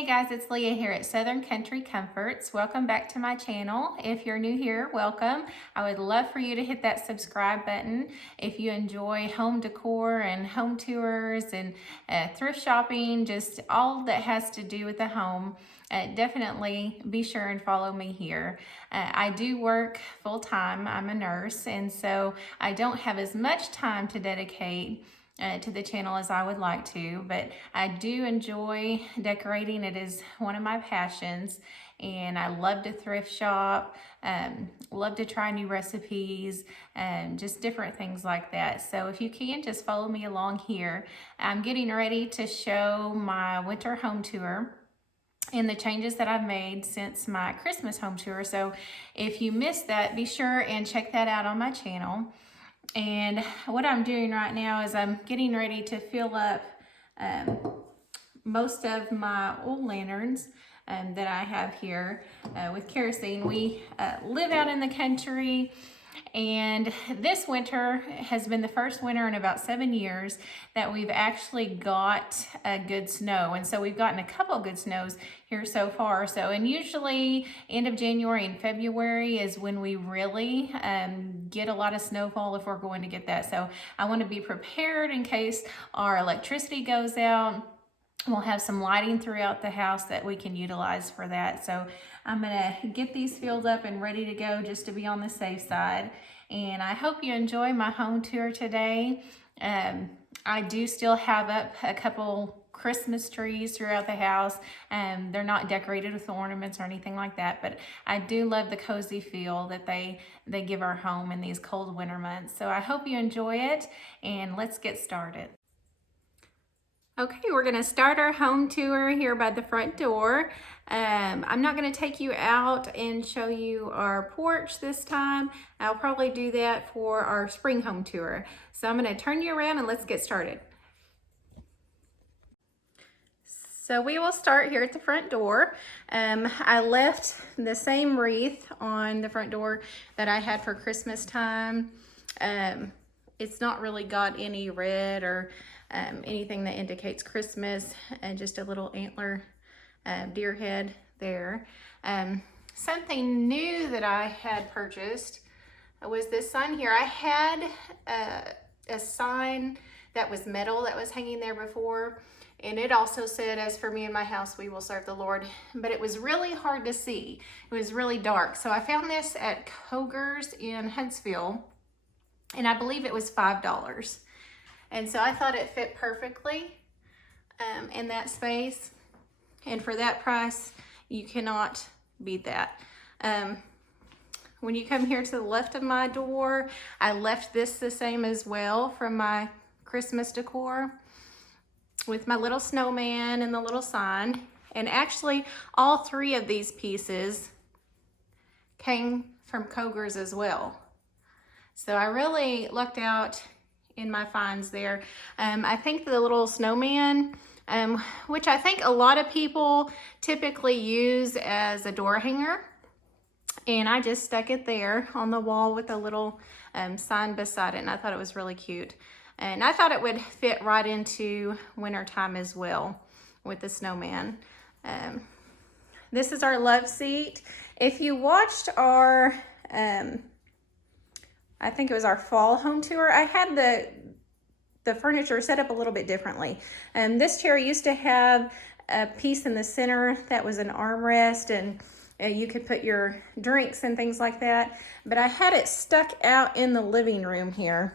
Hey guys, it's Leah here at Southern Country Comforts. Welcome back to my channel. If you're new here, welcome. I would love for you to hit that subscribe button. If you enjoy home decor and home tours and thrift shopping, just all that has to do with the home, definitely be sure and follow me here. I do work full-time. I'm a nurse, and so I don't have as much time to dedicate to the channel as I would like to, but I do enjoy decorating. It is one of my passions, and I love to thrift shop, love to try new recipes, and just different things like that. So if you can, just follow me along here. I'm getting ready to show my winter home tour and the changes that I've made since my Christmas home tour. So if you missed that, be sure and check that out on my channel. And what I'm doing right now is I'm getting ready to fill up most of my oil lanterns that I have here with kerosene. We live out in the country, and this winter has been the first winter in about 7 years that we've actually got a good snow. And so we've gotten a couple of good snows here so far. So, and usually end of January and February is when we really get a lot of snowfall if we're going to get that. So I want to be prepared in case our electricity goes out. We'll have some lighting throughout the house that we can utilize for that. So I'm gonna get these filled up and ready to go just to be on the safe side. And I hope you enjoy my home tour today. I do still have up a couple Christmas trees throughout the house. They're not decorated with ornaments or anything like that, but I do love the cozy feel that they give our home in these cold winter months. So I hope you enjoy it, and let's get started. Okay, we're gonna start our home tour here by the front door. I'm not gonna take you out and show you our porch this time. I'll probably do that for our spring home tour. So I'm gonna turn you around and let's get started. So we will start here at the front door. I left the same wreath on the front door that I had for Christmas time. It's not really got any red or anything that indicates Christmas, and just a little antler deer head there. Something new that I had purchased was this sign here. I had a sign that was metal that was hanging there before, and it also said, "As for me and my house, we will serve the Lord." But it was really hard to see. It was really dark. So I found this at Koger's in Huntsville, and I believe it was $5. And so I thought it fit perfectly in that space. And for that price, you cannot beat that. When you come here to the left of my door, I left this the same as well from my Christmas decor with my little snowman and the little sign. And actually, all three of these pieces came from Koger's as well. So I really lucked out in my finds there. I think the little snowman, which I think a lot of people typically use as a door hanger, and I just stuck it there on the wall with a little sign beside it, and I thought it was really cute. And I thought it would fit right into wintertime as well with the snowman. This is our love seat. If you watched our I think it was our fall home tour, I had the furniture set up a little bit differently. This chair used to have a piece in the center that was an armrest, and you could put your drinks and things like that. But I had it stuck out in the living room here.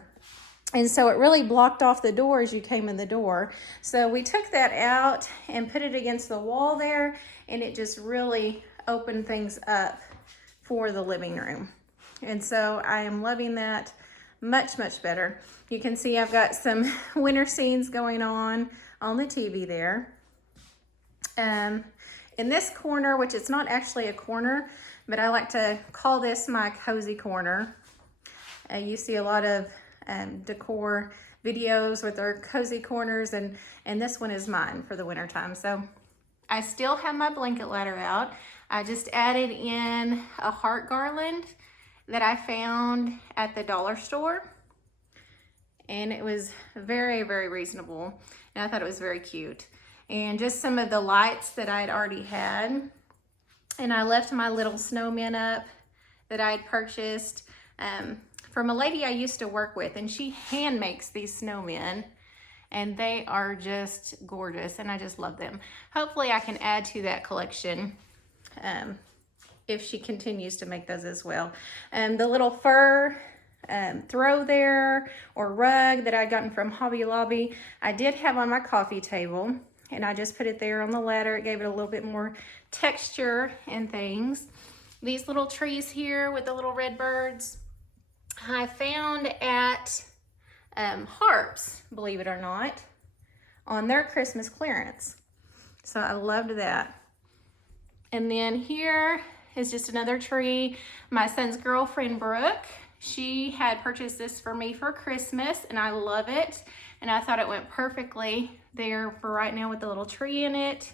And so it really blocked off the door as you came in the door. So we took that out and put it against the wall there, and it just really opened things up for the living room. And so I am loving that much, much better. You can see I've got some winter scenes going on the TV there. In this corner, which it's not actually a corner, but I like to call this my cozy corner. You see a lot of decor videos with our cozy corners, and this one is mine for the winter time. So I still have my blanket ladder out. I just added in a heart garland that I found at the dollar store, and it was very, very reasonable, and I thought it was very cute. and just some of the lights that I had already had. And I left my little snowmen up that I had purchased from a lady I used to work with, and she hand makes these snowmen, and they are just gorgeous, and I just love them. Hopefully I can add to that collection if she continues to make those as well. The little fur throw there or rug that I'd gotten from Hobby Lobby, I did have on my coffee table, and I just put it there on the ladder. It gave it a little bit more texture and things. These little trees here with the little red birds, I found at Harps, believe it or not, on their Christmas clearance. So I loved that. And then here is just another tree. My son's girlfriend, Brooke, she had purchased this for me for Christmas, and I love it. And I thought it went perfectly there for right now with the little tree in it.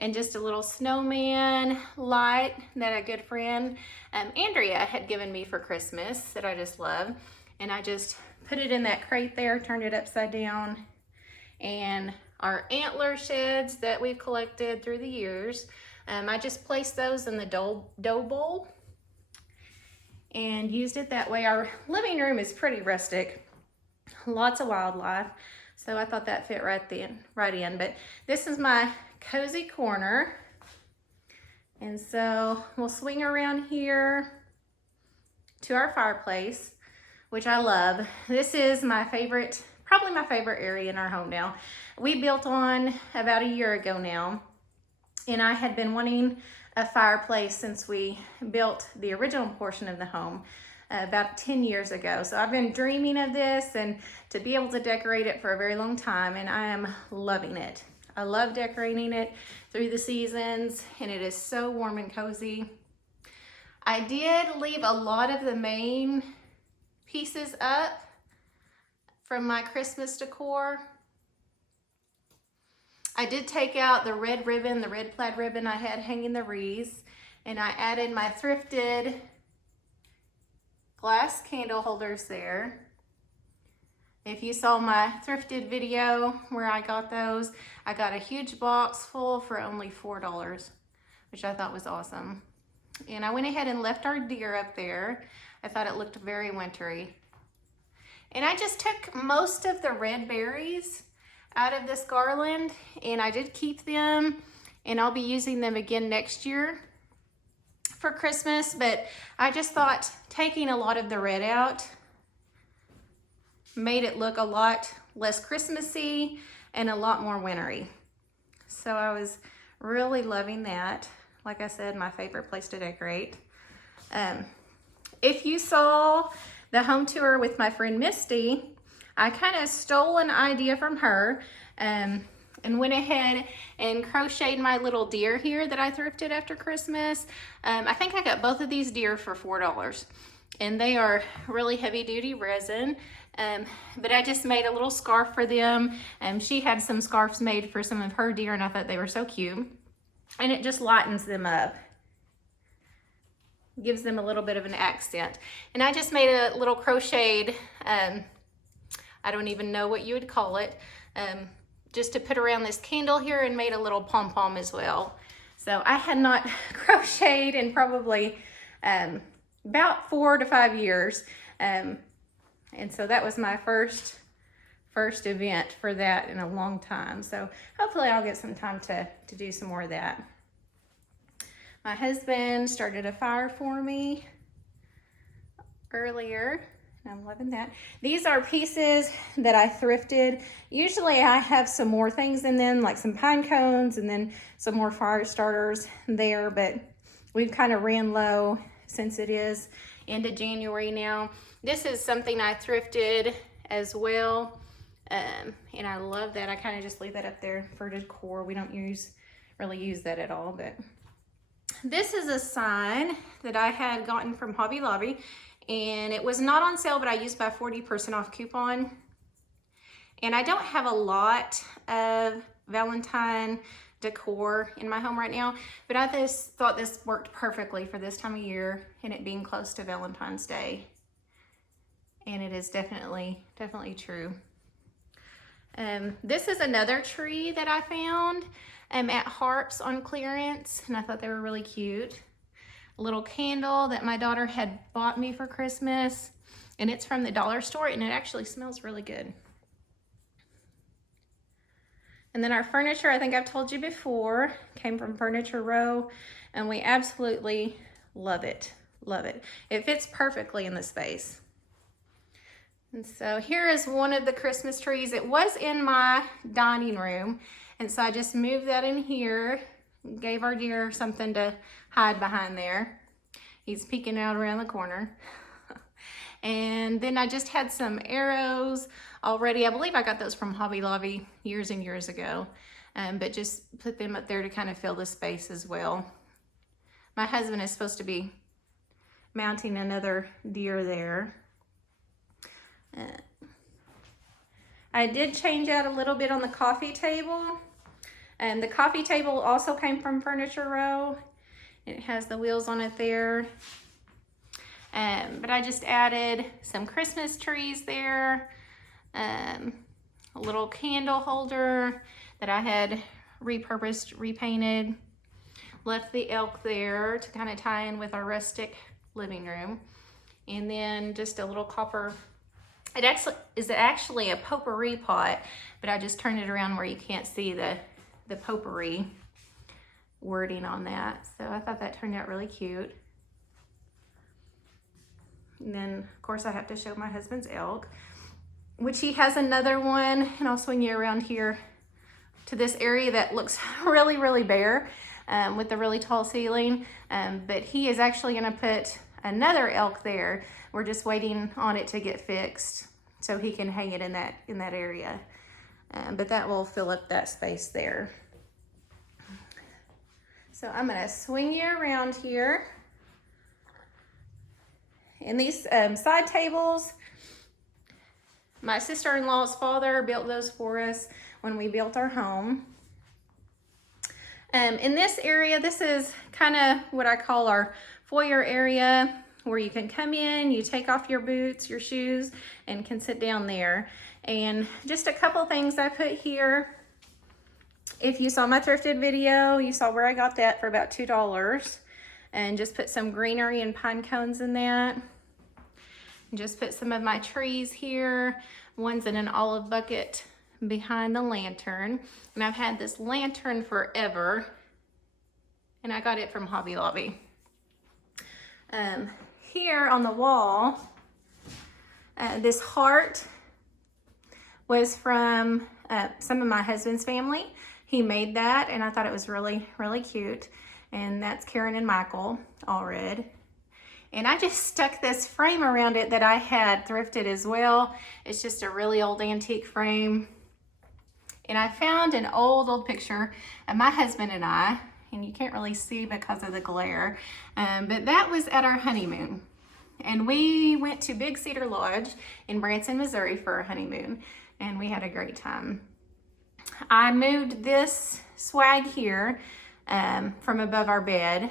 And just a little snowman light that a good friend, Andrea, had given me for Christmas that I just love. And I just put it in that crate there, turned it upside down. And our antler sheds that we've collected through the years, I just placed those in the dough bowl and used it that way. Our living room is pretty rustic, lots of wildlife, so I thought that fit right in. But this is my cozy corner, and so we'll swing around here to our fireplace, which I love. This is my favorite, probably my favorite area in our home now. We built on about a year ago now, and I had been wanting a fireplace since we built the original portion of the home about 10 years ago. So I've been dreaming of this and to be able to decorate it for a very long time, and I am loving it. I love decorating it through the seasons, and it is so warm and cozy. I did leave a lot of the main pieces up from my Christmas decor. I did take out the red ribbon, the red plaid ribbon I had hanging the wreaths, and I added my thrifted glass candle holders there. If you saw my thrifted video where I got those, I got a huge box full for only $4, which I thought was awesome. And I went ahead and left our deer up there. I thought it looked very wintry. And I just took most of the red berries out of this garland, and I did keep them, and I'll be using them again next year for Christmas. But I just thought taking a lot of the red out made it look a lot less Christmassy and a lot more wintry. So I was really loving that. Like I said, my favorite place to decorate. If you saw the home tour with my friend Misty, I kind of stole an idea from her and went ahead and crocheted my little deer here that I thrifted after Christmas. I think I got both of these deer for $4, and they are really heavy duty resin. But I just made a little scarf for them. She had some scarves made for some of her deer, and I thought they were so cute. And it just lightens them up. Gives them a little bit of an accent. And I just made a little crocheted, I don't even know what you would call it, just to put around this candle here, and made a little pom-pom as well. So I had not crocheted in probably about 4 to 5 years. And so that was my first event for that in a long time. So hopefully I'll get some time to do some more of that. My husband started a fire for me earlier, and I'm loving that. These are pieces that I thrifted. Usually I have some more things in them, like some pine cones and then some more fire starters there, but we've kind of ran low since it is into January now. This is something I thrifted as well, and I love that. I kind of just leave that up there for decor. We don't really use that at all. But this is a sign that I had gotten from Hobby Lobby, and it was not on sale, but I used my 40% off coupon. And I don't have a lot of Valentine decor in my home right now, but I just thought this worked perfectly for this time of year, and it being close to Valentine's Day. And it is definitely true. This is another tree that I found at Harps on clearance, and I thought they were really cute. A little candle that my daughter had bought me for Christmas, and it's from the dollar store, and it actually smells really good. And then our furniture, I think I've told you before, came from Furniture Row, and we absolutely love it. Love it. It fits perfectly in the space. And so here is one of the Christmas trees. It was in my dining room, and so I just moved that in here, gave our deer something to hide behind there. He's peeking out around the corner. And then I just had some arrows already. I believe I got those from Hobby Lobby years and years ago, but just put them up there to kind of fill the space as well. My husband is supposed to be mounting another deer there. I did change out a little bit on the coffee table. And the coffee table also came from Furniture Row. It has the wheels on it there. But I just added some Christmas trees there. A little candle holder that I had repurposed, repainted. Left the elk there to kind of tie in with our rustic living room. And then just a little copper. It actually a potpourri pot, but I just turned it around where you can't see the potpourri wording on that. So I thought that turned out really cute. And then, of course, I have to show my husband's elk, which he has another one. And I'll swing you around here to this area that looks really, really bare with the really tall ceiling. But he is actually going to put another elk there. We're just waiting on it to get fixed so he can hang it in that area. But that will fill up that space there. So I'm going to swing you around here. And these side tables, my sister-in-law's father built those for us when we built our home. In this area, this is kind of what I call our foyer area, where you can come in, you take off your boots, your shoes, and can sit down there. And just a couple things I put here. If you saw my thrifted video, you saw where I got that for about $2. And just put some greenery and pine cones in that. And just put some of my trees here. One's in an olive bucket behind the lantern. And I've had this lantern forever. And I got it from Hobby Lobby. Here on the wall, this heart was from some of my husband's family. He made that, and I thought it was really, really cute. And that's Karen and Michael, all red. And I just stuck this frame around it that I had thrifted as well. It's just a really old antique frame. And I found an old picture of my husband and I, and you can't really see because of the glare, but that was at our honeymoon. And we went to Big Cedar Lodge in Branson, Missouri for our honeymoon, and we had a great time. I moved this swag here from above our bed.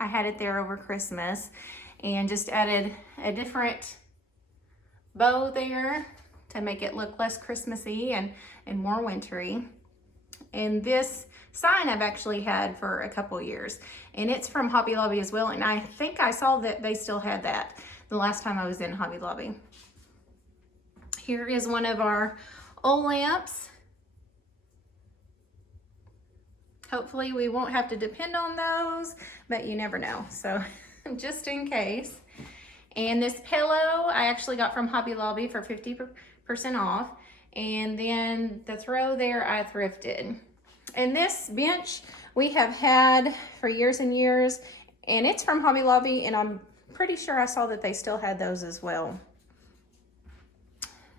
I had it there over Christmas and just added a different bow there to make it look less Christmassy and more wintry. And this sign I've actually had for a couple years, and it's from Hobby Lobby as well. And I think I saw that they still had that the last time I was in Hobby Lobby. Here is one of our old lamps. Hopefully we won't have to depend on those, but you never know. So just in case. And this pillow I actually got from Hobby Lobby for 50% off. And then the throw there I thrifted. And this bench we have had for years and years, and it's from Hobby Lobby, and I'm pretty sure I saw that they still had those as well.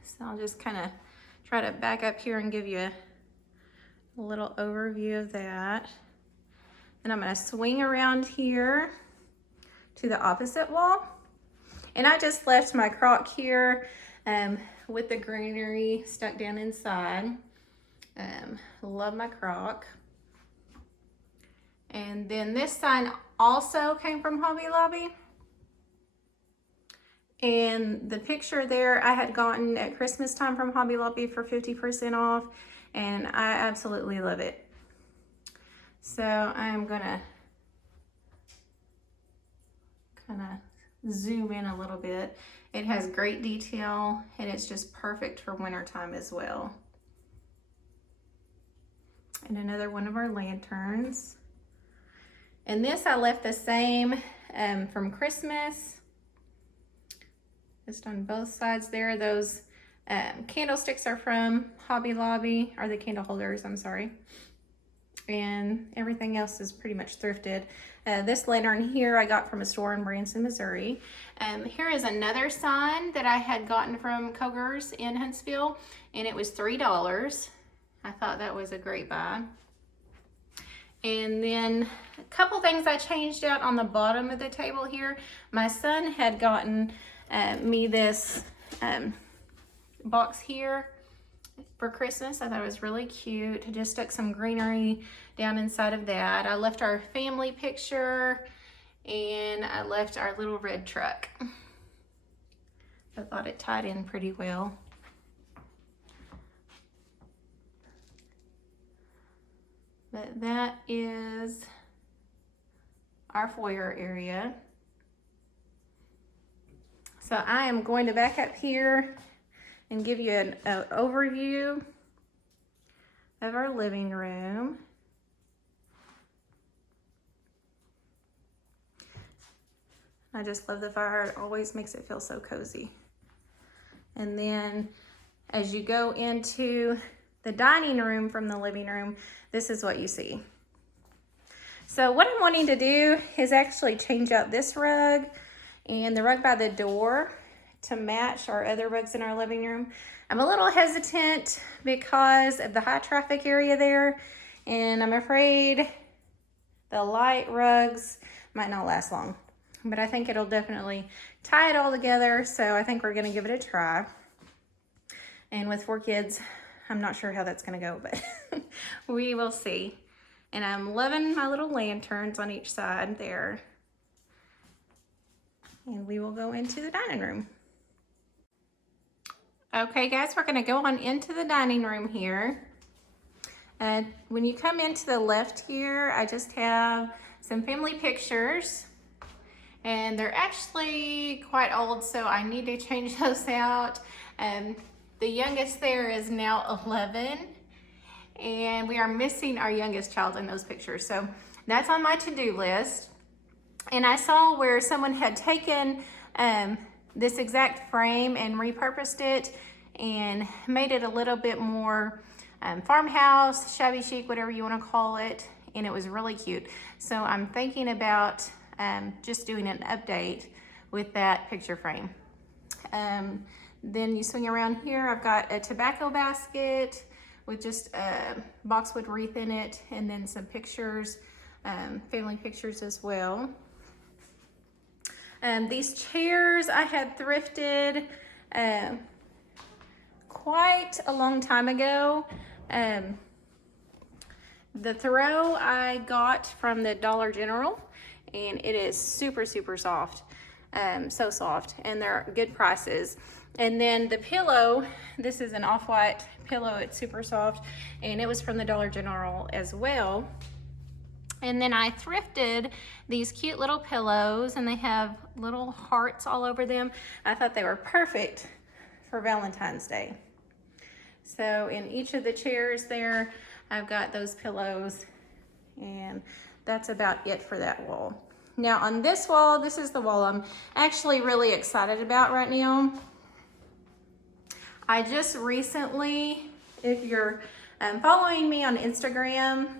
So I'll just kind of try to back up here and give you a little overview of that. And I'm going to swing around here to the opposite wall. And I just left my crock here with the greenery stuck down inside. Love my crock. And then this sign also came from Hobby Lobby. And the picture there I had gotten at Christmas time from Hobby Lobby for 50% off, and I absolutely love it. So I'm gonna kind of zoom in a little bit. It has great detail, and it's just perfect for wintertime as well. And another one of our lanterns. And this I left the same from Christmas. Just on both sides there. Those candlesticks are from Hobby Lobby, or the candle holders, I'm sorry. And everything else is pretty much thrifted. This lantern here I got from a store in Branson, Missouri. Here is another sign that I had gotten from Koger's in Huntsville, and it was $3. I thought that was a great buy. And then a couple things I changed out on the bottom of the table here. My son had gotten me this box here for Christmas. I thought it was really cute. I just stuck some greenery down inside of that. I left our family picture, and I left our little red truck. I thought it tied in pretty well. But that is our foyer area. So I am going to back up here and give you an overview of our living room. I just love the fire. It always makes it feel so cozy. And then as you go into the dining room from the living room, this is what you see. So what I'm wanting to do is actually change out this rug and the rug by the door to match our other rugs in our living room. I'm a little hesitant because of the high traffic area there, and I'm afraid the light rugs might not last long, but I think it'll definitely tie it all together. So I think we're gonna give it a try. And with 4 kids, I'm not sure how that's gonna go, but we will see. And I'm loving my little lanterns on each side there. And we will go into the dining room. Okay guys, we're gonna go on into the dining room here. When you come into the left here, I just have some family pictures. And they're actually quite old, so I need to change those out. The youngest there is now 11, and we are missing our youngest child in those pictures. So that's on my to-do list. And I saw where someone had taken this exact frame and repurposed it and made it a little bit more farmhouse, shabby chic, whatever you want to call it. And it was really cute. So I'm thinking about just doing an update with that picture frame. Then you swing around here, I've got a tobacco basket with just a boxwood wreath in it, and then some pictures, family pictures as well. These chairs I had thrifted quite a long time ago. The throw I got from the Dollar General, and it is super, super soft. So soft, and they're good prices. And then the pillow, this is an off-white pillow. It's super soft, and it was from the Dollar General as well. And then I thrifted these cute little pillows, and they have little hearts all over them. I thought they were perfect for Valentine's Day. So in each of the chairs there, I've got those pillows, and that's about it for that wall. Now on this wall, this is the wall I'm actually really excited about right now. I just recently, if you're following me on Instagram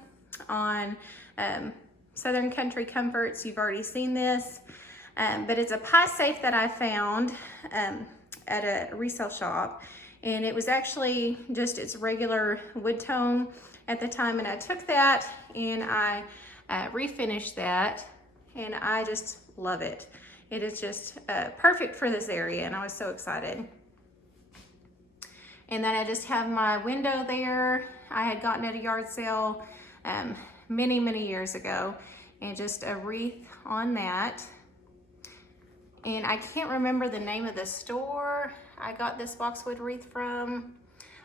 on Southern Country Comforts, you've already seen this, but it's a pie safe that I found at a resale shop, and it was actually just its regular wood tone at the time, and I took that and I refinished that, and I just love it. It is just perfect for this area, and I was so excited. And then I just have my window there. I had gotten at a yard sale many, many years ago, and just a wreath on that. And I can't remember the name of the store I got this boxwood wreath from.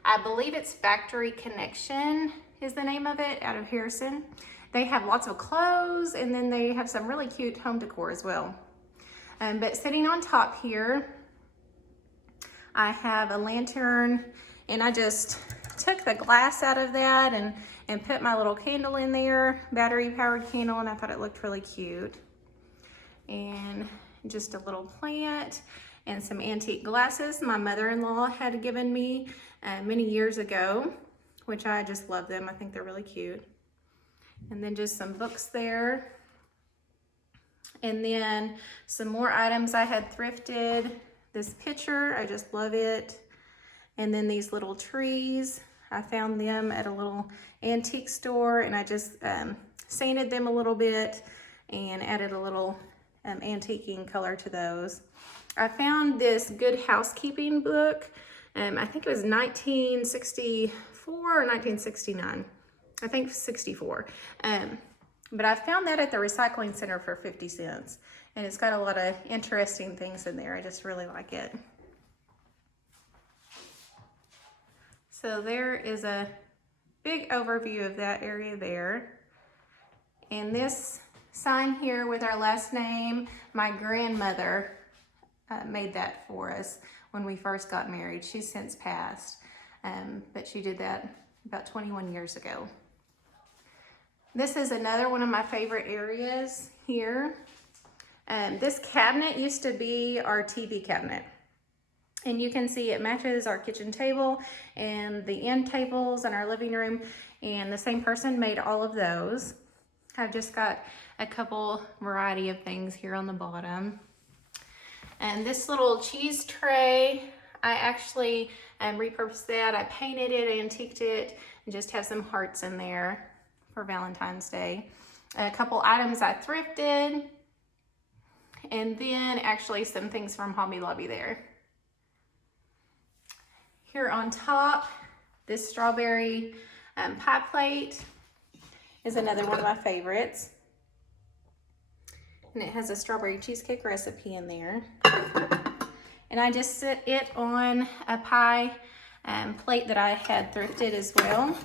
I believe it's Factory Connection is the name of it, out of Harrison. They have lots of clothes, and then they have some really cute home decor as well. But sitting on top here, I have a lantern, and I just took the glass out of that and put my little candle in there, battery powered candle, and I thought it looked really cute. And just a little plant and some antique glasses my mother-in-law had given me many years ago, which I just love them. I think they're really cute. And then just some books there. And then some more items I had thrifted. This picture, I just love it. And then these little trees, I found them at a little antique store, and I just sanded them a little bit and added a little antiquing color to those. I found this Good Housekeeping book. I think it was 1964 or 1969. I think 64. But I found that at the recycling center for 50 cents. And it's got a lot of interesting things in there. I just really like it. So there is a big overview of that area there. And this sign here with our last name, my grandmother made that for us when we first got married. She's since passed, but she did that about 21 years ago. This is another one of my favorite areas here. This cabinet used to be our TV cabinet. And you can see it matches our kitchen table and the end tables in our living room. And the same person made all of those. I've just got a couple variety of things here on the bottom. And this little cheese tray, I actually repurposed that. I painted it, antiqued it, and just have some hearts in there for Valentine's Day. A couple items I thrifted, and then actually some things from Hobby Lobby there. Here on top, this strawberry pie plate is another one of my favorites. And it has a strawberry cheesecake recipe in there. And I just set it on a pie plate that I had thrifted as well.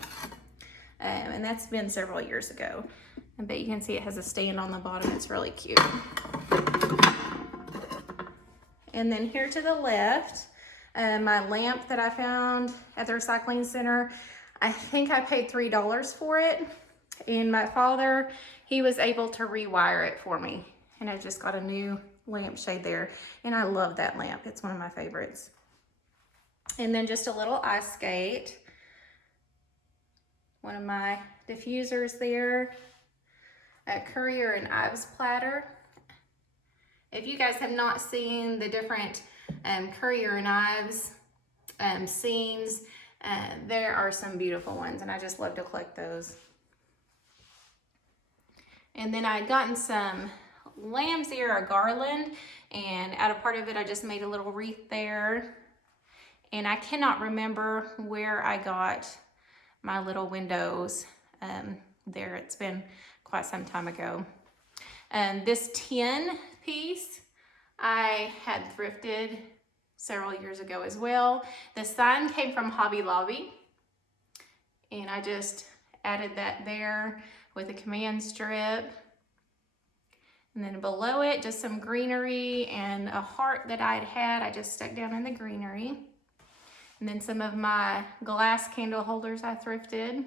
And that's been several years ago. But you can see it has a stand on the bottom. It's really cute. And then here to the left, my lamp that I found at the recycling center, I think I paid $3 for it. And my father, he was able to rewire it for me. And I just got a new lampshade there. And I love that lamp. It's one of my favorites. And then just a little ice skate. One of my diffusers there. A Courier and Ives platter. If you guys have not seen the different Courier and Ives scenes, there are some beautiful ones, and I just love to collect those. And then I had gotten some lamb's ear, a garland, and out of part of it I just made a little wreath there. And I cannot remember where I got my little windows there. It's been quite some time ago. This tin piece I had thrifted several years ago as well. The sign came from Hobby Lobby, and I just added that there with a command strip. And then below it, just some greenery and a heart that I'd had, I just stuck down in the greenery. And then some of my glass candle holders I thrifted.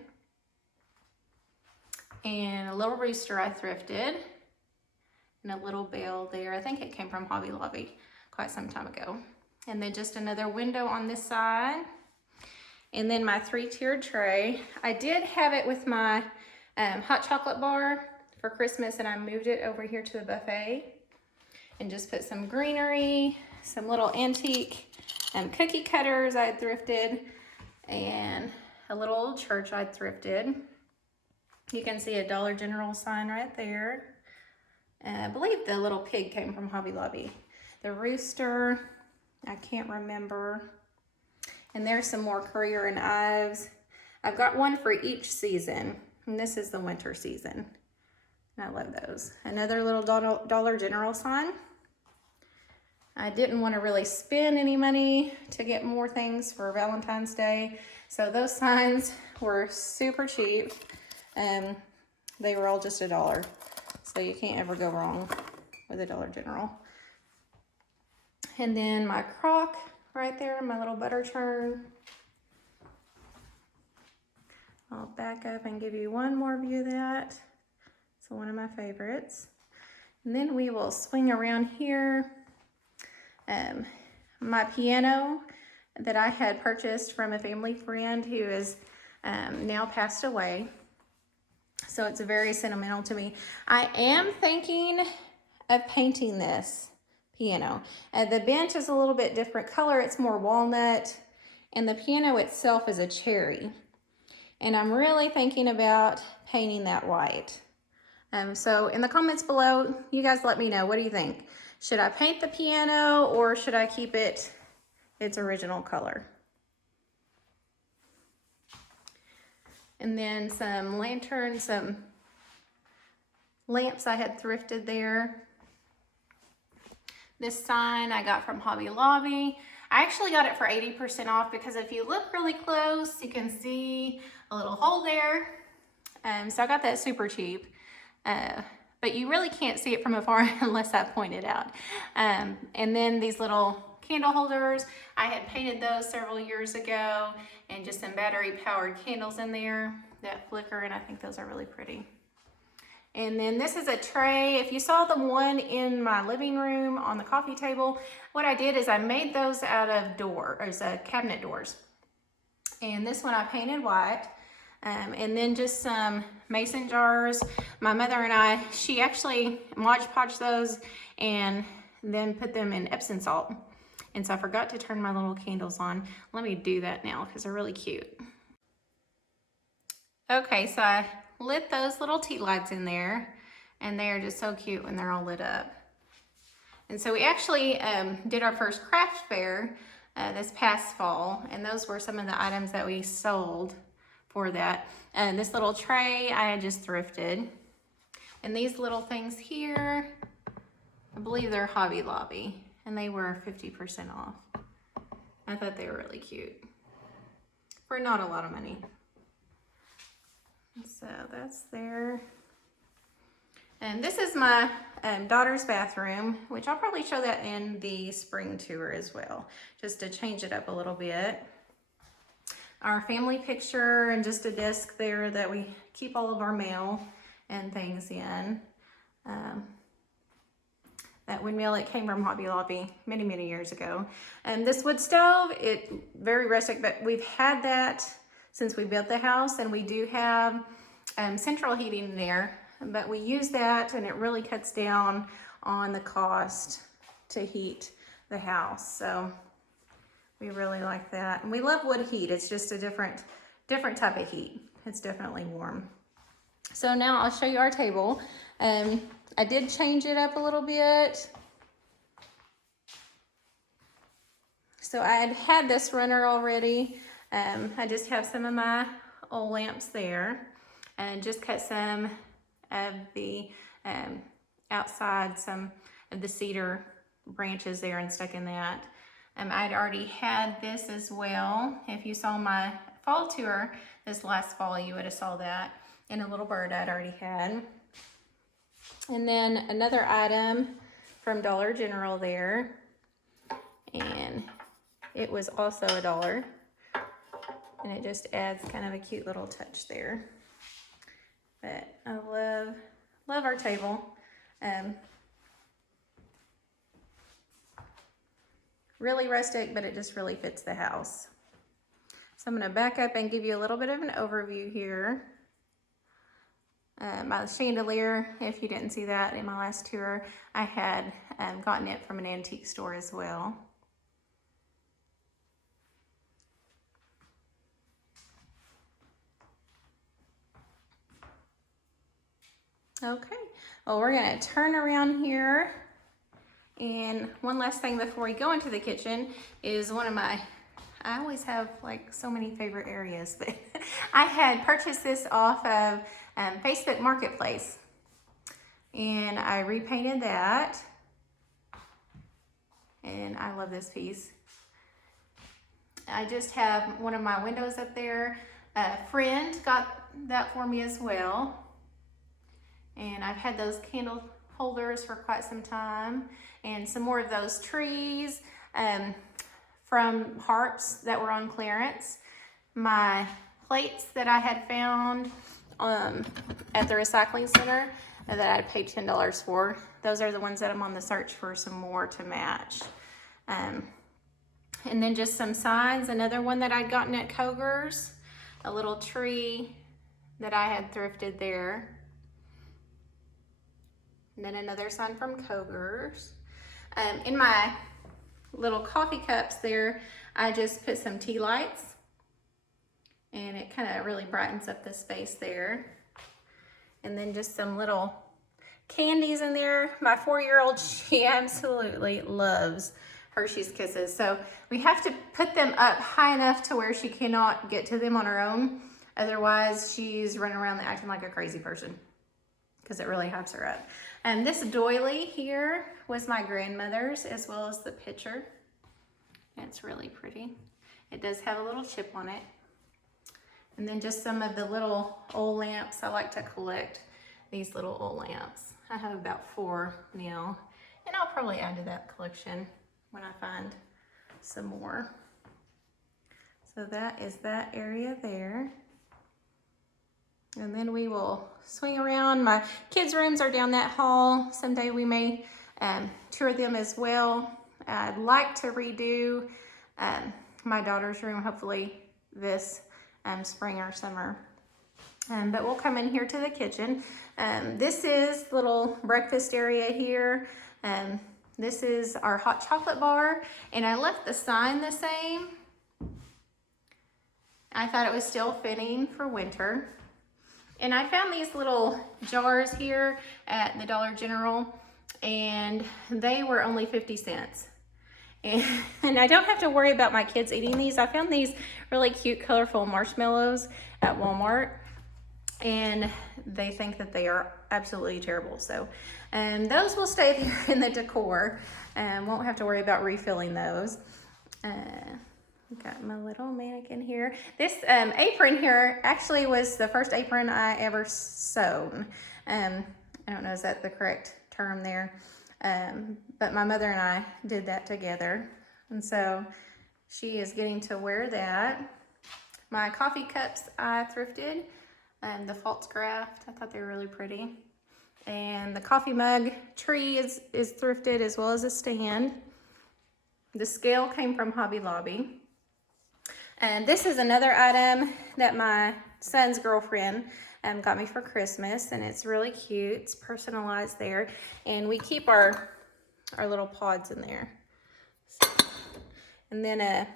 And a little rooster I thrifted. And a little bell there. I think it came from Hobby Lobby quite some time ago. And then just another window on this side. And then my 3-tiered tray. I did have it with my hot chocolate bar for Christmas, and I moved it over here to the buffet. And just put some greenery, some little antique cookie cutters I had thrifted, and a little old church I thrifted. You can see a Dollar General sign right there. I believe the little pig came from Hobby Lobby. The rooster, I can't remember. And there's some more Courier and Ives. I've got one for each season, and this is the winter season. And I love those. Another little Dollar General sign. I didn't want to really spend any money to get more things for Valentine's Day. So those signs were super cheap. They were all just $1. So you can't ever go wrong with a Dollar General. And then my crock right there, my little butter churn. I'll back up and give you one more view of that. It's one of my favorites. And then we will swing around here. My piano that I had purchased from a family friend who is now passed away. So it's very sentimental to me. I am thinking of painting this piano. The bench is a little bit different color. It's more walnut, and the piano itself is a cherry. And I'm really thinking about painting that white. So in the comments below, you guys let me know. What do you think? Should I paint the piano or should I keep it its original color? And then some lanterns, some lamps I had thrifted there. This sign I got from Hobby Lobby. I actually got it for 80% off because if you look really close, you can see a little hole there. So I got that super cheap. But you really can't see it from afar unless I point it out. And then these little candle holders, I had painted those several years ago, and just some battery powered candles in there that flicker, and I think those are really pretty. And then this is a tray. If you saw the one in my living room on the coffee table, what I did is I made those out of cabinet doors. And this one I painted white. And then just some mason jars. My mother and I, she actually Mod Podged those and then put them in Epsom salt. And so I forgot to turn my little candles on. Let me do that now because they're really cute. Okay, so I lit those little tea lights in there, and they are just so cute when they're all lit up. And so we actually did our first craft fair this past fall, and those were some of the items that we sold for that. And this little tray I had just thrifted. And these little things here, I believe they're Hobby Lobby, and they were 50% off. I thought they were really cute for not a lot of money. So that's there. And this is my daughter's bathroom, which I'll probably show that in the spring tour as well, just to change it up a little bit. Our family picture and just a desk there that we keep all of our mail and things in. That windmill, it came from Hobby Lobby many, many years ago. And this wood stove, it very rustic, but we've had that since we built the house, and we do have central heating there, but we use that and it really cuts down on the cost to heat the house. So we really like that. And we love wood heat. It's just a different type of heat. It's definitely warm. So now I'll show you our table. I did change it up a little bit. So I had this runner already. I just have some of my old lamps there, and just cut some of the outside, some of the cedar branches there and stuck in that. I'd already had this as well. If you saw my fall tour this last fall, you would have saw that. And a little bird I'd already had. And then another item from Dollar General there. And it was also $1. And it just adds kind of a cute little touch there. But I love our table. Really rustic, but it just really fits the house. So I'm going to back up and give you a little bit of an overview here. My chandelier, if you didn't see that in my last tour, I had gotten it from an antique store as well. Okay, well, we're going to turn around here. And one last thing before we go into the kitchen is one of my, I always have like so many favorite areas, but I had purchased this off of Facebook Marketplace, and I repainted that. and I love this piece. I just have one of my windows up there. A friend got that for me as well. And I've had those candle holders for quite some time. And some more of those trees from harps that were on clearance. My plates that I had found at the recycling center that I paid $10 for. Those are the ones that I'm on the search for some more to match. And then just some signs. Another one that I'd gotten at Koger's. A little tree that I had thrifted there. And then another sign from Koger's. In my little coffee cups there, I just put some tea lights. And it kind of really brightens up the space there. And then just some little candies in there. My 4-year-old, she absolutely loves Hershey's Kisses. So we have to put them up high enough to where she cannot get to them on her own. Otherwise, she's running around acting like a crazy person because it really hypes her up. And this doily here was my grandmother's, as well as the picture. It's really pretty. It does have a little chip on it. And then just some of the little old lamps. I like to collect these little old lamps. I have about 4 now, and I'll probably add to that collection when I find some more. So that is that area there. And then we will swing around. My kids' rooms are down that hall. Someday we may tour them as well. I'd like to redo my daughter's room, hopefully this spring or summer. But we'll come in here to the kitchen. This is the little breakfast area here. This is our hot chocolate bar, and I left the sign the same. I thought it was still fitting for winter. And I found these little jars here at the Dollar General, and they were only 50 cents. And I don't have to worry about my kids eating these. I found these really cute, colorful marshmallows at Walmart, and they think that they are absolutely terrible. So those will stay there in the decor. Won't have to worry about refilling those. Got my little mannequin here. This apron here actually was the first apron I ever sewn. I don't know, is that the correct term there? But my mother and I did that together. And so she is getting to wear that. My coffee cups I thrifted. The false graft, I thought they were really pretty. And the coffee mug tree is thrifted, as well as a stand. The scale came from Hobby Lobby. And this is another item that my son's girlfriend got me for Christmas, and it's really cute. It's personalized there, and we keep our little pods in there. And then a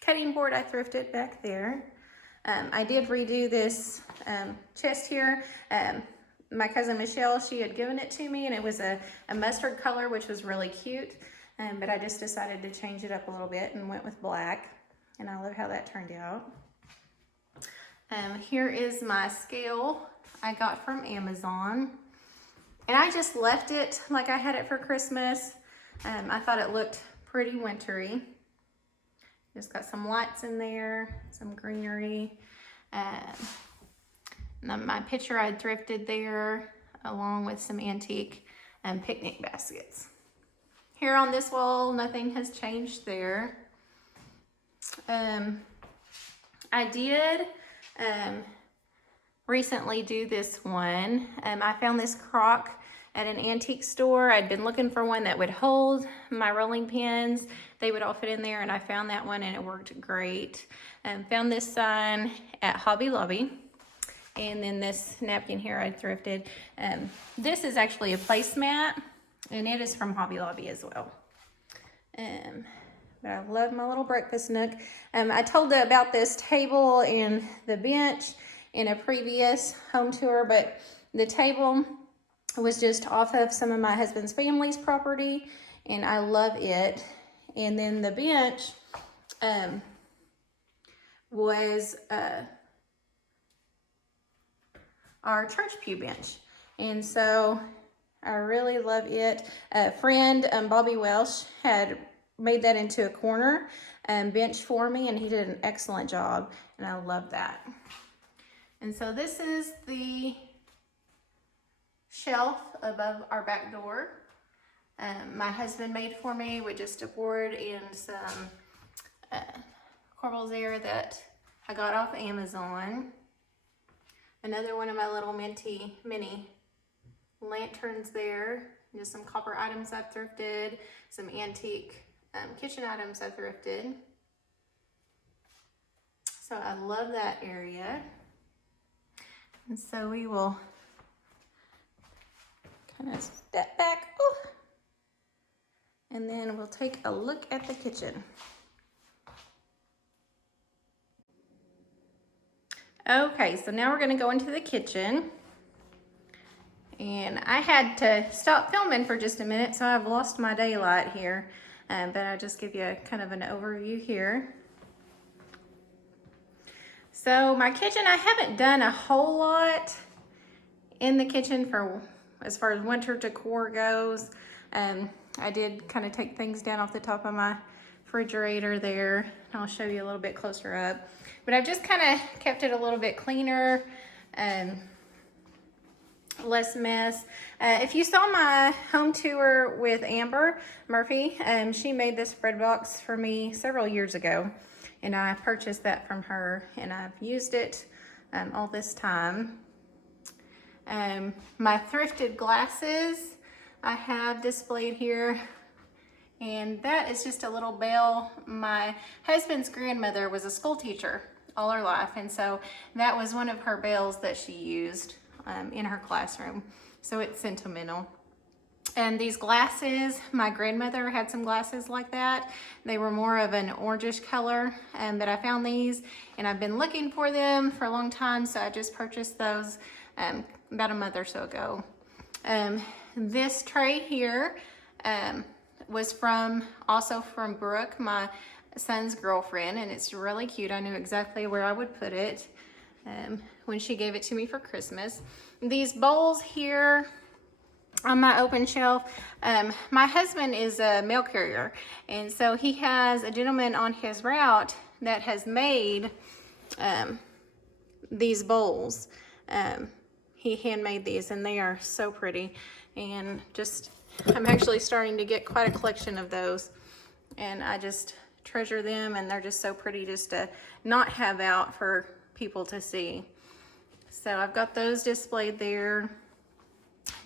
cutting board I thrifted back there. I did redo this chest here. My cousin Michelle, she had given it to me, and it was a mustard color, which was really cute. But I just decided to change it up a little bit and went with black. And I love how that turned out. Here is my scale I got from Amazon. And I just left it like I had it for Christmas. I thought it looked pretty wintry. Just got some lights in there, some greenery. My picture I thrifted there, along with some antique picnic baskets. Here on this wall, nothing has changed there. I did recently do this one. I found this crock at an antique store. I'd been looking for one that would hold my rolling pins. They would all fit in there, and I found that one, and it worked great. Found this sign at Hobby Lobby. And then this napkin here I thrifted. This is actually a placemat, and it is from Hobby Lobby as well. But I love my little breakfast nook. I told you about this table and the bench in a previous home tour, but the table was just off of some of my husband's family's property, and I love it. And then the bench was our church pew bench. And so I really love it. A friend, Bobby Welsh, had made that into a corner bench for me, and he did an excellent job, and I love that. And so this is the shelf above our back door. My husband made for me with just a board and some corbels there that I got off Amazon. Another one of my little mini lanterns there. Just some copper items I've thrifted, some antique kitchen items I thrifted. So I love that area. And so we will kind of step back. Ooh. And then we'll take a look at the kitchen. Okay, so now we're gonna go into the kitchen. And I had to stop filming for just a minute, so I've lost my daylight here. But I'll just give you a kind of an overview here. So my kitchen, I haven't done a whole lot in the kitchen for as far as winter decor goes. I did kind of take things down off the top of my refrigerator there. I'll show you a little bit closer up. But I've just kind of kept it a little bit cleaner, less mess. If you saw my home tour with Amber Murphy, she made this spread box for me several years ago. And I purchased that from her, and I've used it all this time. My thrifted glasses I have displayed here, and that is just a little bell. My husband's grandmother was a school teacher all her life, and so that was one of her bells that she used in her classroom, so it's sentimental. And these glasses, my grandmother had some glasses like that. They were more of an orangish color, but I found these, and I've been looking for them for a long time, so I just purchased those about a month or so ago. This tray here was also from Brooke, my son's girlfriend, and it's really cute. I knew exactly where I would put it when she gave it to me for Christmas. These bowls here on my open shelf, my husband is a mail carrier, and so he has a gentleman on his route that has made these bowls. He handmade these, and they are so pretty, and just I'm actually starting to get quite a collection of those, and I just treasure them, and they're just so pretty just to not have out for people to see. So I've got those displayed there.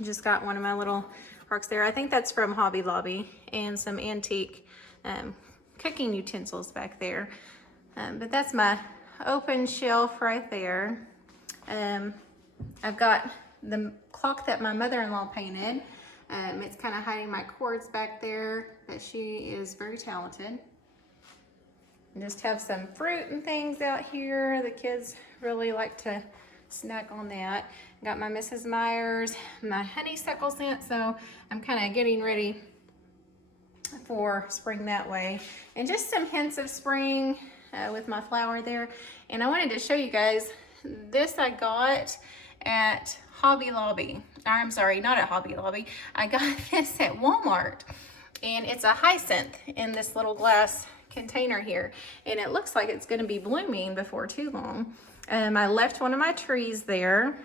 Just got one of my little arcs there. I think that's from Hobby Lobby, and some antique cooking utensils back there. But that's my open shelf right there. I've got the clock that my mother-in-law painted. It's kind of hiding my cords back there, but she is very talented. And just have some fruit and things out here. The kids really like to snack on that. Got my Mrs. Myers, my honeysuckle scent, so I'm kind of getting ready for spring that way. And just some hints of spring with my flower there. And I wanted to show you guys, this I got at Hobby Lobby. I'm sorry, not at Hobby Lobby. I got this at Walmart, and it's a hyacinth in this little glass container here, and it looks like it's going to be blooming before too long. I left one of my trees there,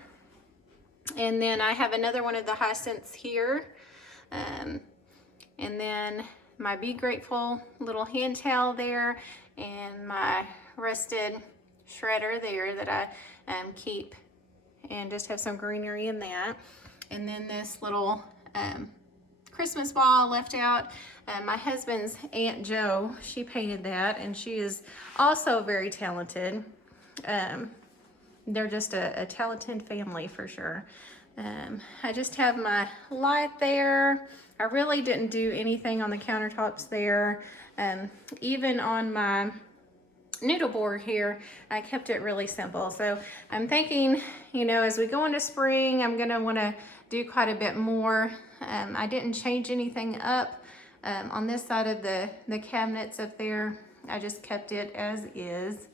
and then I have another one of the hyacinths here, and then my Be Grateful little hand towel there, and my rusted shredder there that I keep and just have some greenery in that. And then this little Christmas ball left out. My husband's Aunt Jo, she painted that, and she is also very talented. They're just a talented family for sure. I just have my light there. I really didn't do anything on the countertops there. Even on my noodle board here, I kept it really simple. So I'm thinking, you know, as we go into spring, I'm gonna wanna do quite a bit more. I didn't change anything up on this side of the cabinets up there. I just kept it as is.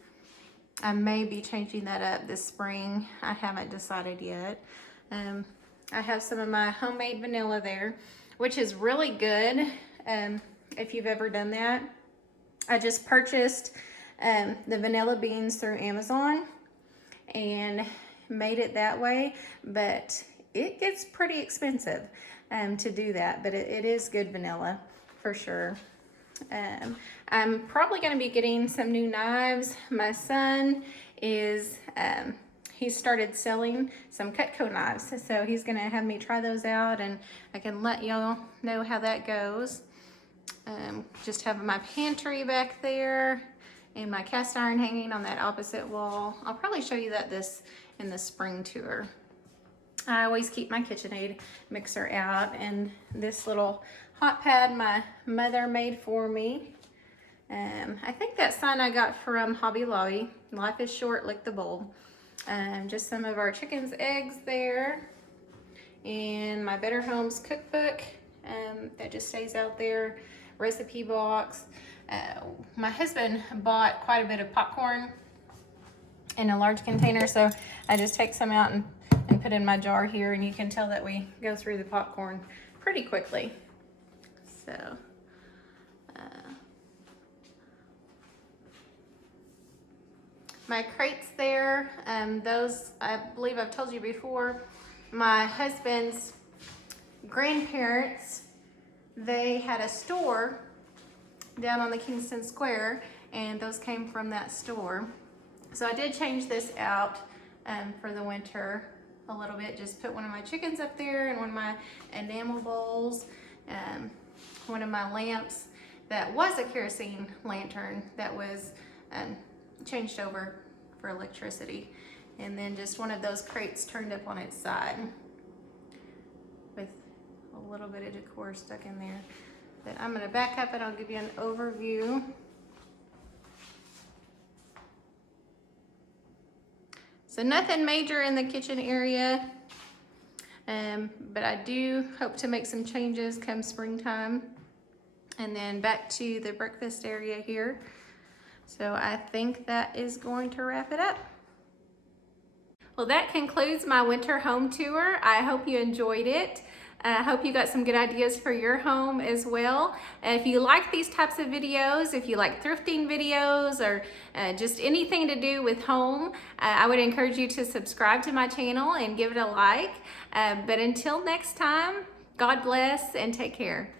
I may be changing that up this spring. I haven't decided yet. I have some of my homemade vanilla there, which is really good if you've ever done that. I just purchased the vanilla beans through Amazon and made it that way, but it gets pretty expensive to do that, but it is good vanilla for sure. I'm probably going to be getting some new knives. My son is, he started selling some Cutco knives, so he's going to have me try those out, and I can let y'all know how that goes. Just have my pantry back there and my cast iron hanging on that opposite wall. I'll probably show you that in the spring tour. I always keep my KitchenAid mixer out, and this little hot pad my mother made for me. I think that sign I got from Hobby Lobby. Life is short, lick the bulb. Just some of our chicken's eggs there, and my Better Homes cookbook that just stays out there. Recipe box. My husband bought quite a bit of popcorn in a large container, so I just take some out and put in my jar here, and you can tell that we go through the popcorn pretty quickly. So my crates there, those I believe I've told you before, my husband's grandparents, they had a store down on the Kingston Square, and those came from that store. So I did change this out for the winter a little bit. Just put one of my chickens up there and one of my enamel bowls, one of my lamps that was a kerosene lantern that was changed over for electricity, and then just one of those crates turned up on its side with a little bit of decor stuck in there. But I'm going to back up and I'll give you an overview. So nothing major in the kitchen area, but I do hope to make some changes come springtime. And then back to the breakfast area here. So I think that is going to wrap it up. Well, that concludes my winter home tour. I hope you enjoyed it. I hope you got some good ideas for your home as well. If you like these types of videos, if you like thrifting videos, or just anything to do with home, I would encourage you to subscribe to my channel and give it a like. But until next time, God bless and take care.